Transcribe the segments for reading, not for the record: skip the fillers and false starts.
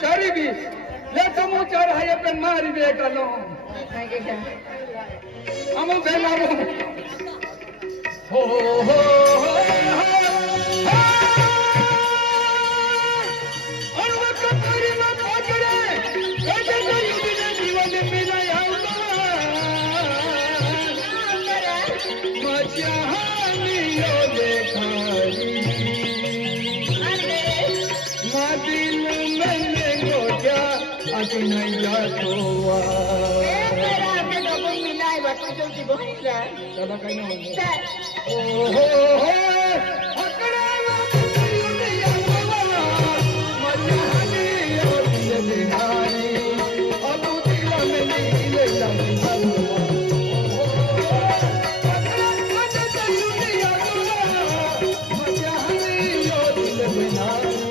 चारी भी ले तुम चार है पे मारी बे कलो हम बेला हो अनवक करी में पकड़े ऐसे तो युद्ध जीवन में लाया मचानी लो देखाई दिल में गोजा अति नहीं जातो मेरा के लोगों मिलाए बात जो की बहुत है चलो कहीं ओ हो हकड़ा दुनिया बाबा मचानी ओ दिल दिहारी अब दिल में नीले लगी बाबा हकड़ा दुनिया बाबा मचानी ओ दिल दिहारी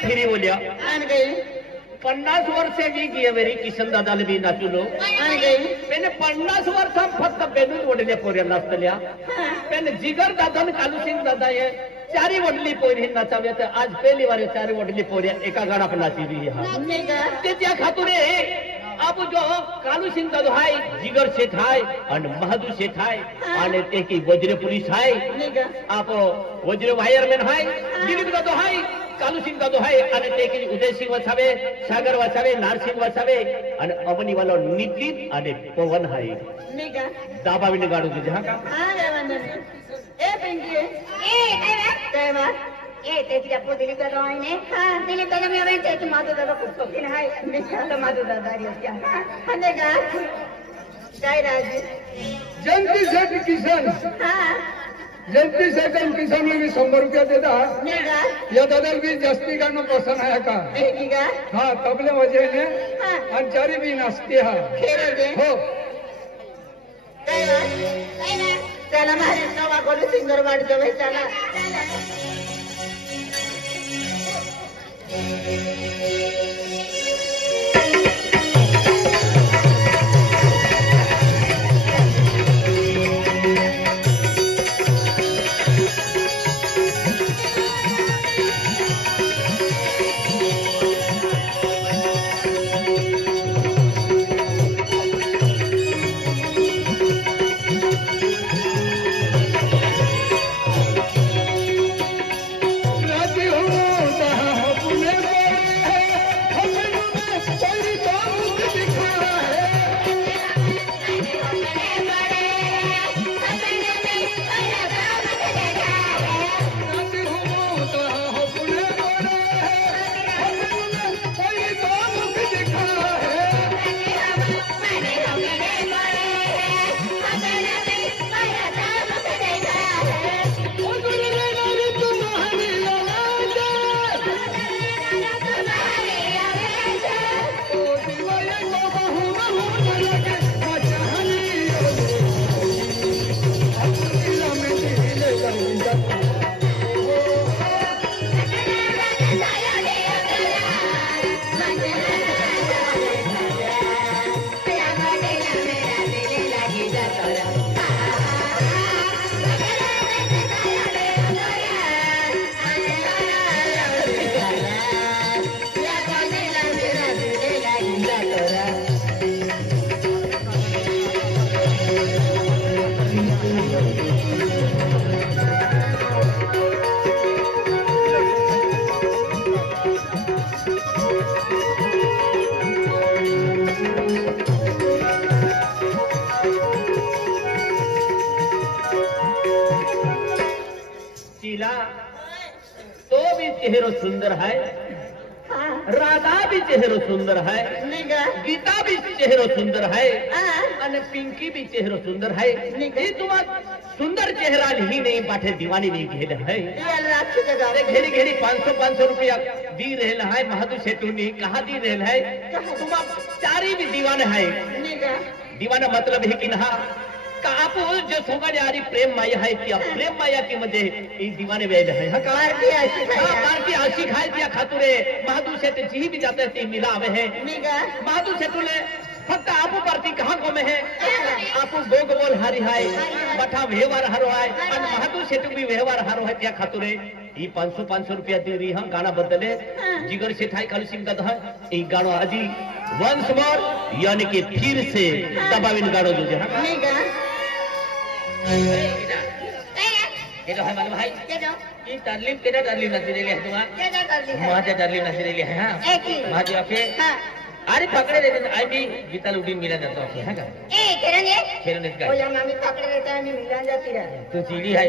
फिरी बोलिया 50 वर्षे मी गियवेरी किशन दादाला बी नाचलो पेने 50 वर्षां फक्त बेनूच वडले पोऱ्या नाचतल्या पेने जिगर दादा आणि कालूसिंग दादा हे चारी वडली पोरी नाचाव्या तर आज पहिली वार चारी वडली पोऱ्या एका गाडात नाचली हा ते त्या खातुरे अब जो कालू सिंह दादो हाय जिगर सेठ हाय और महादू सेठ हाय और ते की वज्र पुलिस हाय आप वज्र वायरमैन हाय दिलीप दादो हाय कालू सिंह दादो हाय और ते की उदय सिंह वसावे सागर वसावे नारसिंह वसावे और अवनी वालो नितिन और पवन हाय दाबा भी गाड़ो जहां का ए पिंकी ए ए त्याची आपो दिलीप दादा आहे ने हां दिलीप दादा मी अवेन ते माझा दादा खूप शौकीन आहे मी शाला माझा दादा आहे हने का काय राज जंती सेठ किशन हां जल्दी से जल्द किसान भी 100 रुपया देता नाही का या दादा भी जास्ती गाणं पसंत आहे का आहे का हा तबले वजेने हा आणि चारी बी नाचते हा खेळ दे हो काय ना चला महाराज नवा कोणी सिंगर वाढतो भाई चला राजी हो अपने अपने कोई काम दिखा है राजी हो अपने कोई काम दिखा है शीला तो भी चेहरो सुंदर है राधा भी चेहरो सुंदर है नाही का गीता भी चेहरो सुंदर है हा आणि पिंकी भी चेहरो सुंदर है ये तुम्हाला सुंदर चेहरा ही नहीं पाठे दीवानी भी घेल है याला राखी का अरे घेरी घेरी 500 रुपया दी रहल है महादू सेठू ने कहा दी रहल है तुम्हारा चारी भी दीवाना है नाही का दीवाना मतलब है कि ना का आप जो सोगाने आ रही प्रेम माया है क्या प्रेम माया की मध्ये ही दीवाने वेल है हाँ का पार्टी अशी हाँ काय पार्टी आशी खाए दिया खातुरे महादू सेठ जी भी जाते थे मिला आवे है नाही का महादू सेठू ने फक्त आपू पार्टी कहाँ को में है आपू गोग बोल हारी है बठा व्यवहार हारो है और महादू सेठू भी व्यवहार हारो है त्या खातुरे ही 500 रुपया दे रही हम गाना बदले जिगर सेठाई कालू सिंह का दहा ये गाना अजी वंस मोर यानी कि फिर से दबाविन गानो जो है नाही का ये तो है मालूम भाई केजो ये तालीम केना तालीम नसी ले है तुम्हारा केजो करली है माते तालीम नसी ले है हां एकी माते आपके हा अरे पकड़े देते आई भी गीता लुटीन मिला जाता है हां का ए किरण ये खेलने का ओ या मामी पकड़े देता है मी मिलान जाती रहे तू चीली है